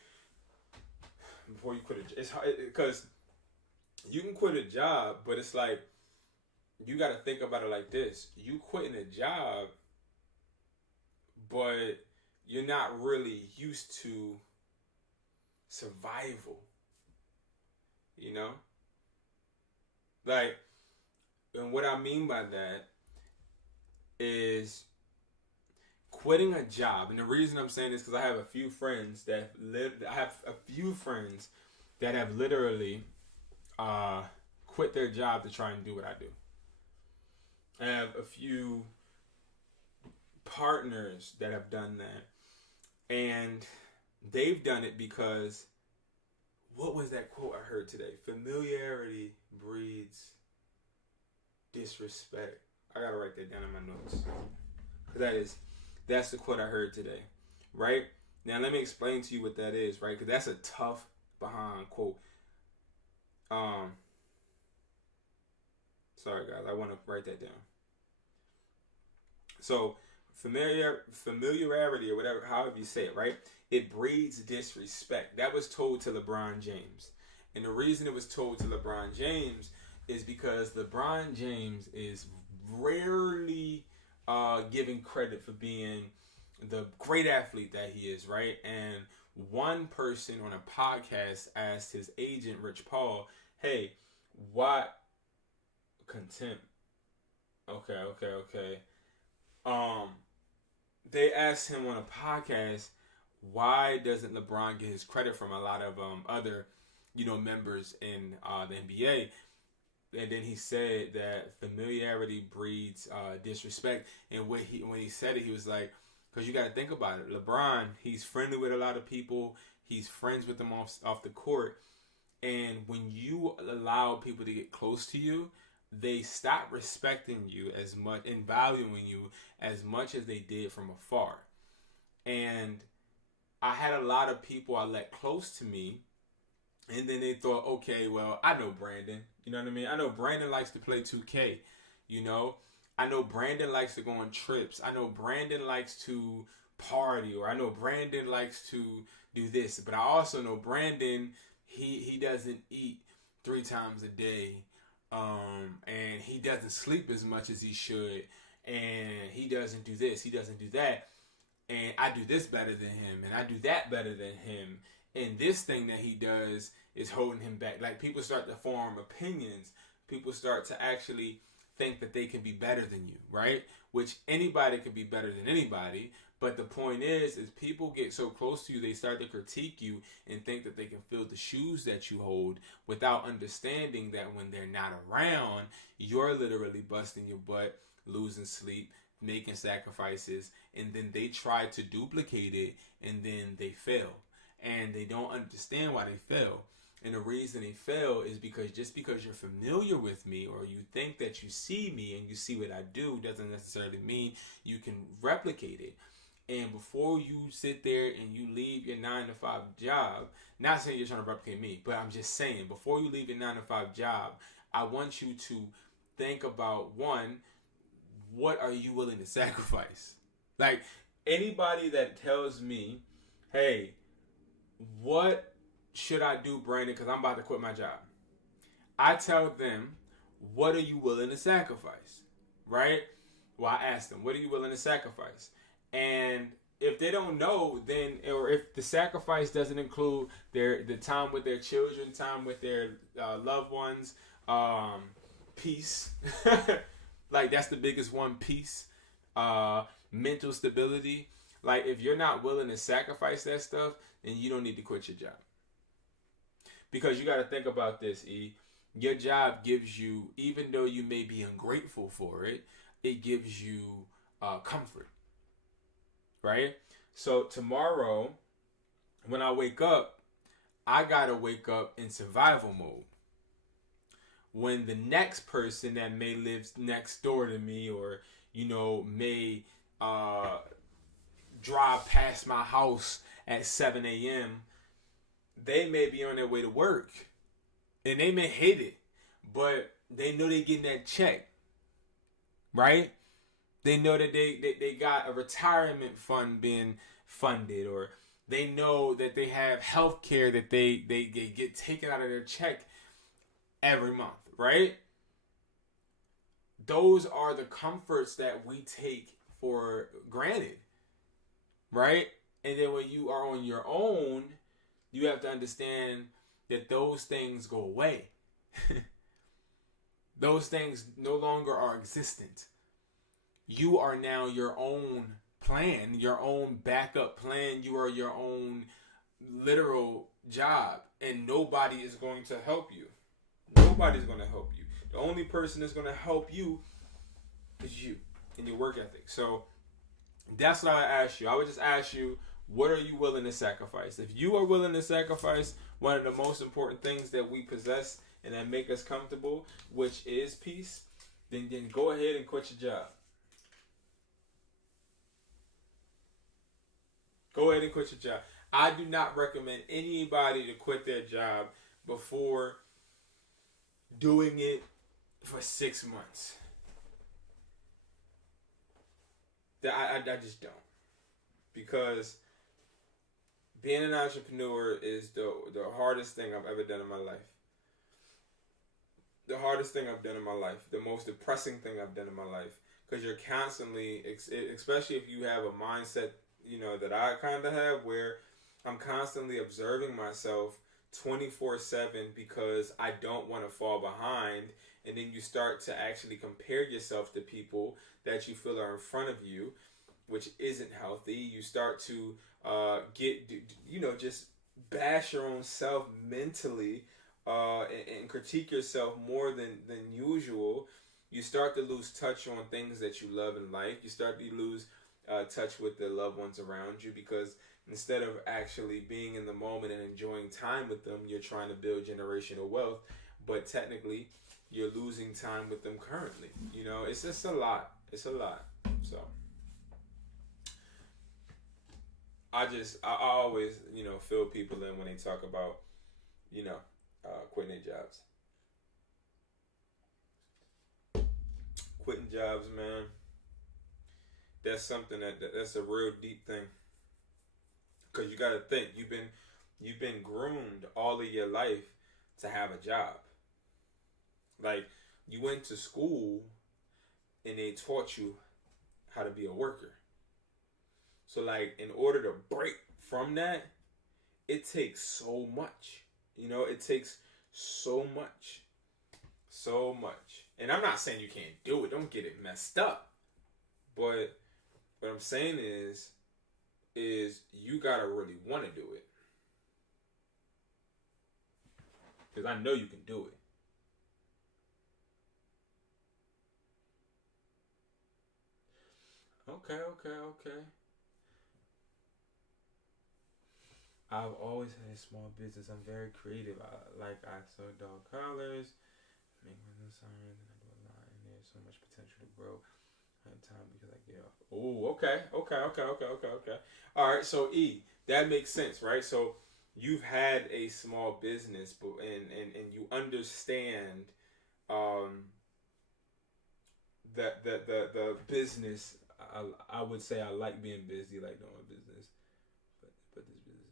Before you quit it, it's hard because you can quit a job, but it's like you got to think about it like this: you quitting a job, but you're not really used to survival. You know, like, and what I mean by that is quitting a job. And the reason I'm saying this because I have a few friends that have literally quit their job to try and do what I do. I have a few partners that have done that, and they've done it because what was that quote I heard today? Familiarity breeds disrespect. I gotta write that down in my notes. That's the quote I heard today, right? Now let me explain to you what that is, right? Because that's a tough behind quote. Sorry guys, I want to write that down. So familiarity or whatever, however you say it, right? It breeds disrespect. That was told to LeBron James, and the reason it was told to LeBron James is because LeBron James is rarely giving credit for being the great athlete that he is, right? And one person on a podcast asked his agent, Rich Paul, hey, what contempt? Okay. They asked him on a podcast, why doesn't LeBron get his credit from a lot of other, members in the NBA? And then he said that familiarity breeds disrespect. And when he said it, he was like, because you got to think about it. LeBron, he's friendly with a lot of people. He's friends with them off the court. And when you allow people to get close to you, they stop respecting you as much and valuing you as much as they did from afar. And I had a lot of people I let close to me, and then they thought, okay, well, I know Brandon. You know what I mean? I know Brandon likes to play 2K. I know Brandon likes to go on trips. I know Brandon likes to party, or I know Brandon likes to do this. But I also know Brandon, he doesn't eat 3 times a day. And he doesn't sleep as much as he should. And he doesn't do this. He doesn't do that. And I do this better than him. And I do that better than him. And this thing that he does is holding him back. Like, people start to form opinions. People start to actually think that they can be better than you, right? Which anybody can be better than anybody. But the point is people get so close to you, they start to critique you and think that they can fill the shoes that you hold without understanding that when they're not around, you're literally busting your butt, losing sleep, making sacrifices, and then they try to duplicate it, and then they fail. And they don't understand why they fail. And the reason they fail is because just because you're familiar with me, or you think that you see me and you see what I do, doesn't necessarily mean you can replicate it. And before you sit there and you leave your 9 to 5 job, not saying you're trying to replicate me, but I'm just saying, before you leave your 9 to 5 job, I want you to think about, one, what are you willing to sacrifice? Like, anybody that tells me, hey, what should I do, Brandon, because I'm about to quit my job? I tell them, what are you willing to sacrifice, right? Well, I asked them, what are you willing to sacrifice? And if they don't know, then, or if the sacrifice doesn't include the time with their children, time with their loved ones, peace, like that's the biggest one, peace, mental stability. Like if you're not willing to sacrifice that stuff, then you don't need to quit your job. Because you got to think about this, E. Your job gives you, even though you may be ungrateful for it, it gives you comfort. Right? So tomorrow, when I wake up, I got to wake up in survival mode. When the next person that may live next door to me or, may drive past my house at 7 a.m., they may be on their way to work. And they may hate it, but they know they're getting that check. Right? They know that they got a retirement fund being funded, or they know that they have health care that they get taken out of their check every month, right? Those are the comforts that we take for granted, right? And then when you are on your own, you have to understand that those things go away. Those things no longer are existent. You are now your own plan, your own backup plan. You are your own literal job, and nobody is going to help you. Nobody's going to help you. The only person that's going to help you is you and your work ethic. So that's what I ask you. I would just ask you, what are you willing to sacrifice? If you are willing to sacrifice one of the most important things that we possess and that make us comfortable, which is peace, then go ahead and quit your job. Go ahead and quit your job. I do not recommend anybody to quit their job before doing it for 6 months. I just don't. Because being an entrepreneur is the hardest thing I've ever done in my life. The hardest thing I've done in my life. The most depressing thing I've done in my life. Because you're constantly, especially if you have a mindset, that I kind of have, where I'm constantly observing myself 24/7 because I don't want to fall behind. And then you start to actually compare yourself to people that you feel are in front of you, which isn't healthy. You start to just bash your own self mentally and critique yourself more than usual. You start to lose touch on things that you love and like. You start to lose touch with the loved ones around you, because instead of actually being in the moment and enjoying time with them, you're trying to build generational wealth, but technically you're losing time with them currently. It's just a lot. It's a lot. So I always, fill people in when they talk about, quitting their jobs. Quitting jobs, man. That's something that's a real deep thing. Because you got to think, you've been groomed all of your life to have a job. Like, you went to school and they taught you how to be a worker. So, like, in order to break from that, it takes so much. It takes so much. So much. And I'm not saying you can't do it. Don't get it messed up. But what I'm saying is you gotta really want to do it. Because I know you can do it. Okay. I've always had a small business. I'm very creative. I sew dog collars, make my new signs, and I do a lot. And there's so much potential to grow. I have time because I get off. Oh, okay. All right, so E, that makes sense, right? So you've had a small business, but and you understand that the business. I would say I like being busy, like doing business, but this business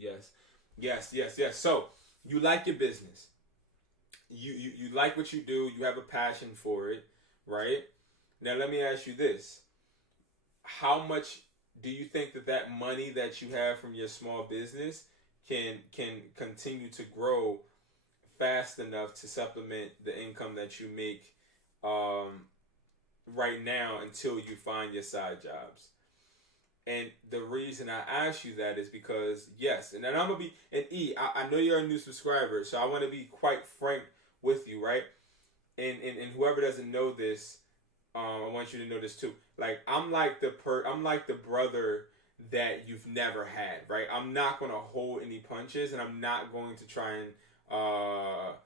is yes. So you like your business. You like what you do. You have a passion for it, right? Now let me ask you this: how much do you think that money that you have from your small business can continue to grow fast enough to supplement the income that you make um, right now until you find your side jobs? And the reason I ask you that is because, yes, and then I'm going to be, and I know you're a new subscriber, so I want to be quite frank with you, right? And whoever doesn't know this, I want you to know this too. Like, I'm like the brother that you've never had, right? I'm not going to hold any punches, and I'm not going to try and, I'll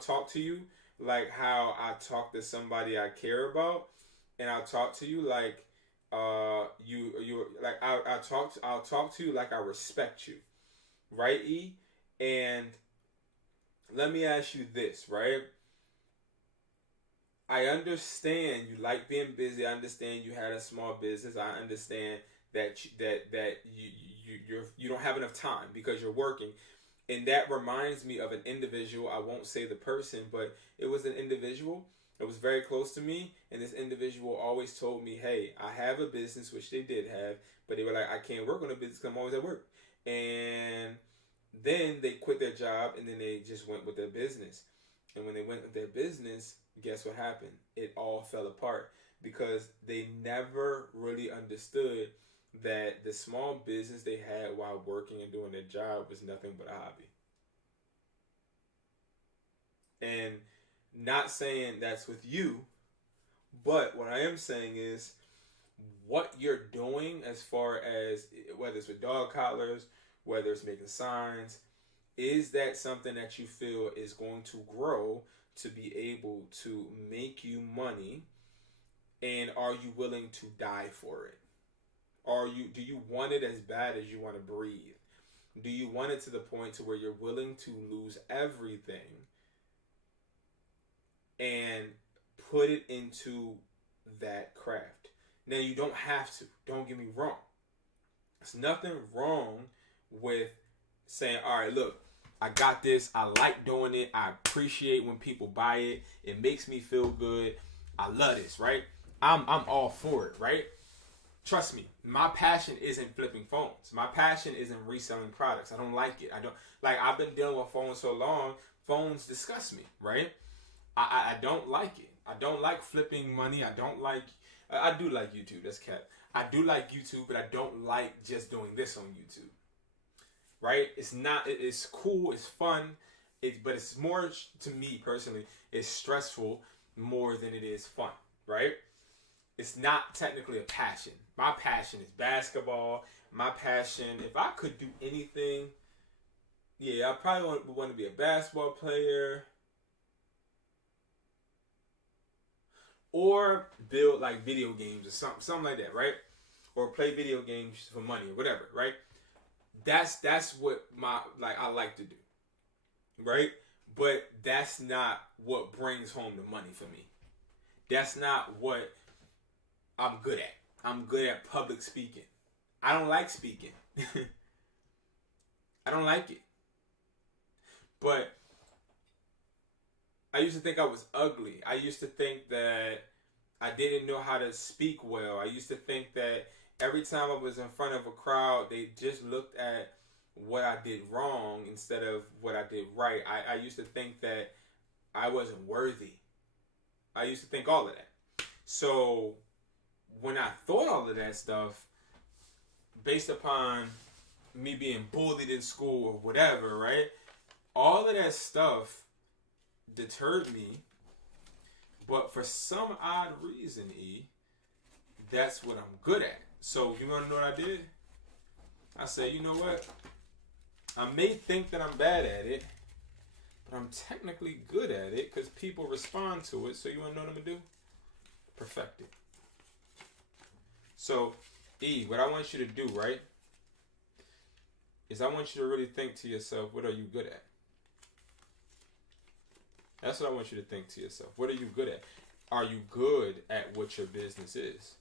talk to you like how I talk to somebody I care about, and I'll talk to you like you like I'll talk to you like I respect you, right? And let me ask you this, right? I understand you like being busy. I understand you had a small business. I understand that you don't have enough time because you're working. And that reminds me of an individual. I won't say the person, but it was an individual. It was very close to me, and this individual always told me, "Hey, I have a business," which they did have, but they were like, "I can't work on a business because I'm always at work." And then they quit their job, and then they just went with their business. And when they went with their business, guess what happened? It all fell apart because they never really understood that the small business they had while working and doing their job was nothing but a hobby. And not saying that's with you, but what I am saying is what you're doing as far as whether it's with dog collars, whether it's making signs, is that something that you feel is going to grow to be able to make you money? And are you willing to die for it? Do you want it as bad as you want to breathe? Do you want it to the point to where you're willing to lose everything and put it into that craft? Now, you don't have to. Don't get me wrong. There's nothing wrong with saying, all right, look, I got this. I like doing it. I appreciate when people buy it. It makes me feel good. I love this, right? I'm all for it, right? Trust me, my passion isn't flipping phones. My passion isn't reselling products. I don't like it. I've been dealing with phones so long, phones disgust me, right? I don't like it. I don't like flipping money. I do like YouTube. That's cap. I do like YouTube, but I don't like just doing this on YouTube. Right? It's cool. It's fun. But it's more, to me personally, it's stressful more than it is fun. Right? It's not technically a passion. My passion is basketball. My passion, if I could do anything, I probably would want to be a basketball player. Or build like video games or something like that, right? Or play video games for money or whatever, right? That's what I like to do, right? But that's not what brings home the money for me. That's not what I'm good at. I'm good at public speaking. I don't like speaking. I don't like it. But I used to think I was ugly. I used to think that I didn't know how to speak well. I used to think that every time I was in front of a crowd, they just looked at what I did wrong instead of what I did right. I used to think that I wasn't worthy. I used to think all of that. So when I thought all of that stuff, based upon me being bullied in school or whatever, right? All of that stuff deterred me. But for some odd reason, that's what I'm good at. So you want to know what I did? I said, you know what? I may think that I'm bad at it, but I'm technically good at it because people respond to it. So you want to know what I'm going to do? Perfect it. So, what I want you to do, right, is I want you to really think to yourself, what are you good at? That's what I want you to think to yourself. What are you good at? Are you good at what your business is?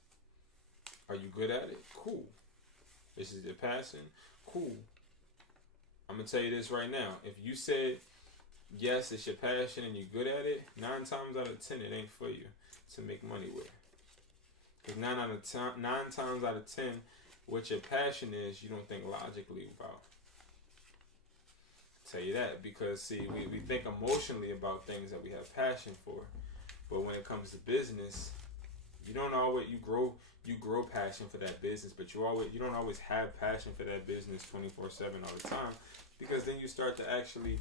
Are you good at it? Cool. This is your passion? Cool. I'm going to tell you this right now. If you said, yes, it's your passion and you're good at it. 9 times out of 10, it ain't for you to make money with. Because 9 times out of 10, what your passion is, you don't think logically about. I'll tell you that because see, we think emotionally about things that we have passion for, but when it comes to business, you grow passion for that business, but you don't always have passion for that business 24/7 all the time, because then you start to actually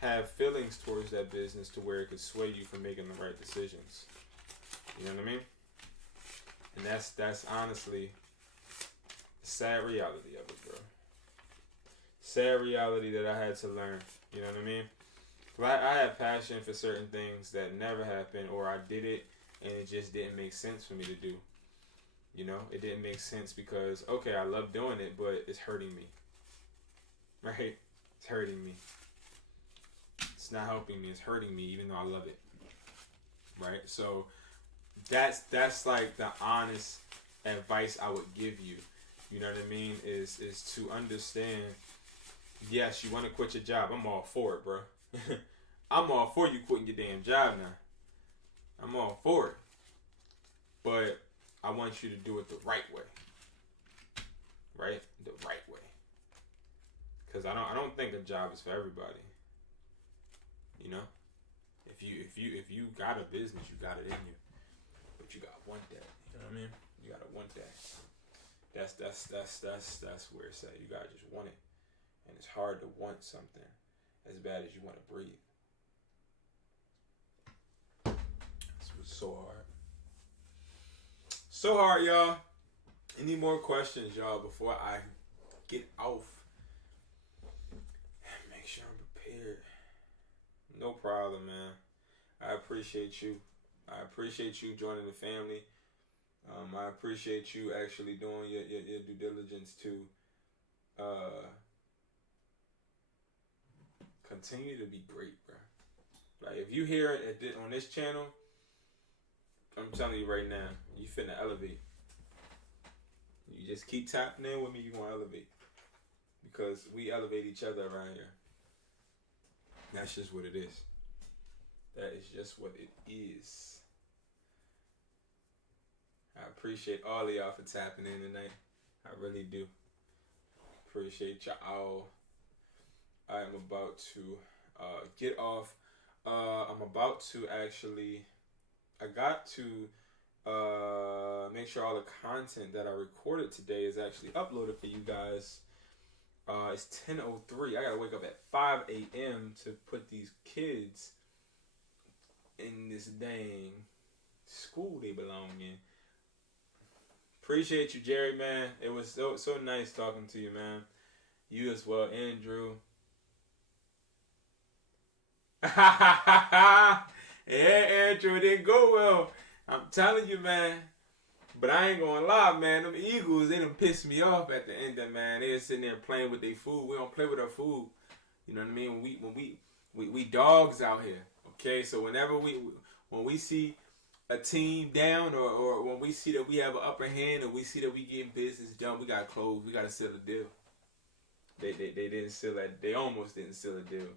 have feelings towards that business to where it could sway you from making the right decisions. You know what I mean? And that's honestly the sad reality of it, bro. Sad reality that I had to learn. You know what I mean? I had passion for certain things that never happened, or I did it and it just didn't make sense for me to do. You know, it didn't make sense because, okay, I love doing it, but it's hurting me. Right? It's hurting me. It's not helping me. It's hurting me, even though I love it. Right? So that's like the honest advice I would give you. You know what I mean? Is to understand. Yes, you want to quit your job. I'm all for it, bro. I'm all for you quitting your damn job now. I'm all for it. But I want you to do it the right way. Right? The right way. Because I don't think a job is for everybody. You know? If you got a business, you got it in you. But you gotta want that. You know what I mean? You gotta want that. That's where it's at. You gotta just want it. And it's hard to want something as bad as you want to breathe. It's so hard. So hard, y'all. Any more questions, y'all, before I get off? Make sure I'm prepared. No problem, man. I appreciate you. I appreciate you joining the family. I appreciate you actually doing your due diligence to continue to be great, bro. Like, if you hear it on this channel, I'm telling you right now, you finna elevate. You just keep tapping in with me, you gonna elevate. Because we elevate each other around here. That's just what it is. That is just what it is. I appreciate all of y'all for tapping in tonight. I really do. Appreciate y'all. I am about to get off. I'm about to actually, I got to make sure all the content that I recorded today is actually uploaded for you guys. It's 10:03. I gotta wake up at 5 a.m. to put these kids in this dang school they belong in. Appreciate you, Jerry, man. It was so nice talking to you, man. You as well, Andrew. Yeah, Andrew, it didn't go well. I'm telling you, man. But I ain't gonna lie, man. Them Eagles, they done pissed me off at the end of, man. They was sitting there playing with their food. We don't play with our food. You know what I mean? When we dogs out here. Okay, so when we see a team down, or when we see that we have an upper hand, or we see that we getting business done, we gotta close. We gotta seal a deal. They didn't seal that. They almost didn't seal a deal.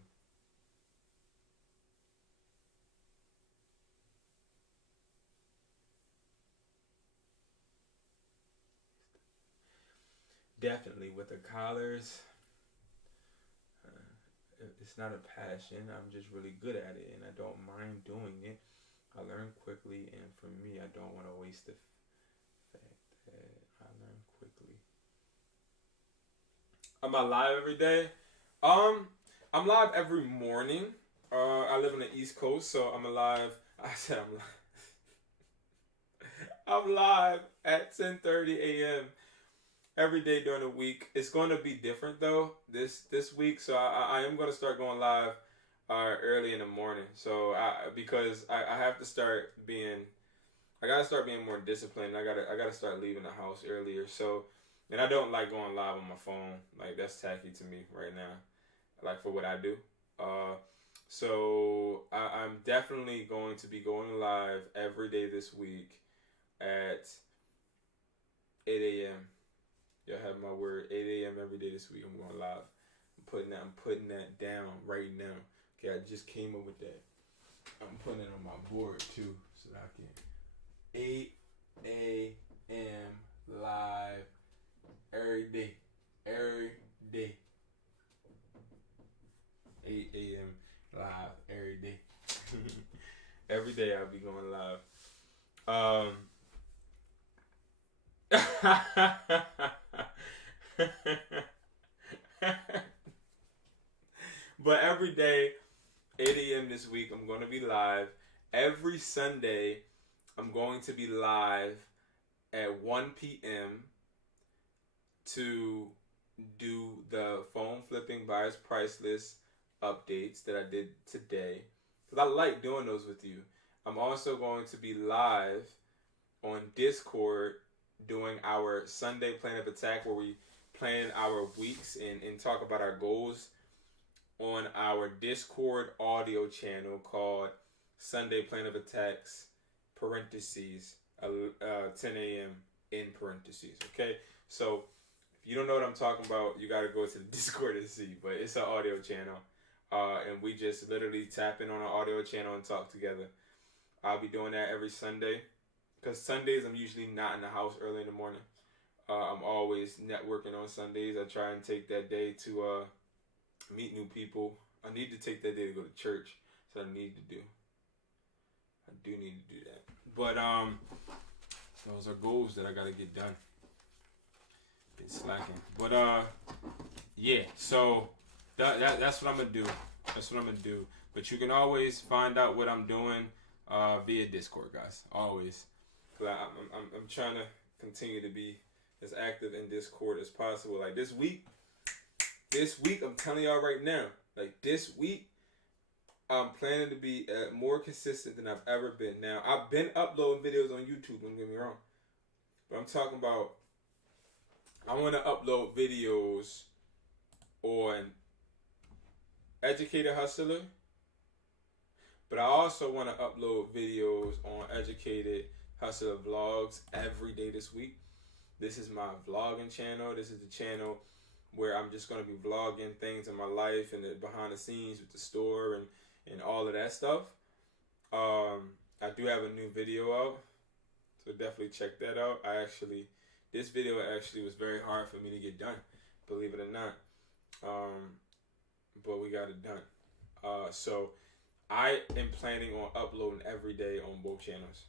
Definitely with the collars, it's not a passion. I'm just really good at it, and I don't mind doing it. I learn quickly, and for me, I don't want to waste the fact that I learn quickly. Am I live every day? I'm live every morning. I live on the East Coast, so I'm alive. I said I'm live. I'm live at 10:30 a.m. every day during the week. It's going to be different though this week, so I am going to start going live early in the morning. So because I have to start being, I gotta start being more disciplined. I gotta start leaving the house earlier. So, and I don't like going live on my phone. Like, that's tacky to me right now. Like, for what I do. So I'm definitely going to be going live every day this week at 8 a.m. Y'all have my word. 8 a.m. every day this week. I'm going live. I'm putting that down right now. Okay, I just came up with that. I'm putting it on my board too, so that I can 8 a.m. live every day. Every day. 8 a.m. live every day. Every day I'll be going live. But every day, 8 a.m. this week, I'm going to be live. Every Sunday, I'm going to be live at 1 p.m. to do the phone flipping buyer's price list updates that I did today. Because I like doing those with you. I'm also going to be live on Discord doing our Sunday plan of attack where we plan our weeks and talk about our goals on our Discord audio channel called Sunday Plan of Attacks, parentheses, 10 a.m. in parentheses, okay? So if you don't know what I'm talking about, you got to go to the Discord and see, but it's an audio channel, and we just literally tap in on an audio channel and talk together. I'll be doing that every Sunday, because Sundays I'm usually not in the house early in the morning. I'm always networking on Sundays. I try and take that day to meet new people. I need to take that day to go to church. So I do need to do that. But those are goals that I gotta get done. Been slacking. But yeah. So that's what I'm gonna do. That's what I'm gonna do. But you can always find out what I'm doing via Discord, guys. Always. I'm trying to continue to be as active in Discord as possible. Like this week, I'm telling y'all right now, like this week, I'm planning to be more consistent than I've ever been. Now, I've been uploading videos on YouTube, don't get me wrong. But I'm talking about, I want to upload videos on Educatedhustler, but I also want to upload videos on Educatedhustler vlogs every day this week. This is my vlogging channel. This is the channel where I'm just going to be vlogging things in my life and the behind the scenes with the store and all of that stuff. I do have a new video out, so definitely check that out. This video actually was very hard for me to get done, believe it or not. But we got it done. So I am planning on uploading every day on both channels.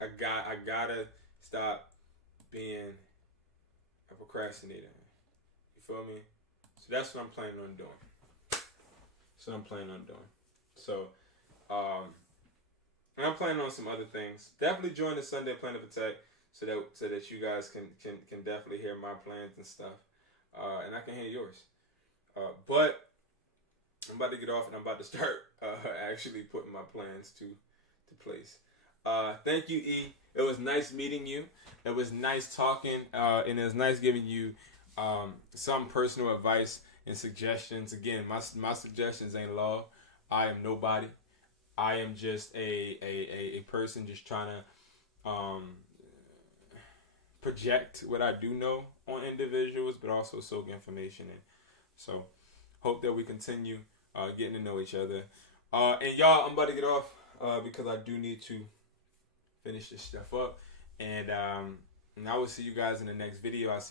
I gotta stop being a procrastinator. You feel me? So that's what I'm planning on doing. So, and I'm planning on some other things. Definitely join the Sunday Plan of Attack so that you guys can definitely hear my plans and stuff, and I can hear yours. But I'm about to get off and I'm about to start actually putting my plans to place. Thank you, E. It was nice meeting you. It was nice talking, and it was nice giving you some personal advice and suggestions. Again, my suggestions ain't law. I am nobody. I am just a person just trying to project what I do know on individuals, but also soak information in. So, hope that we continue getting to know each other. And y'all, I'm about to get off because I do need to finish this stuff up. And I will see you guys in the next video. I'll see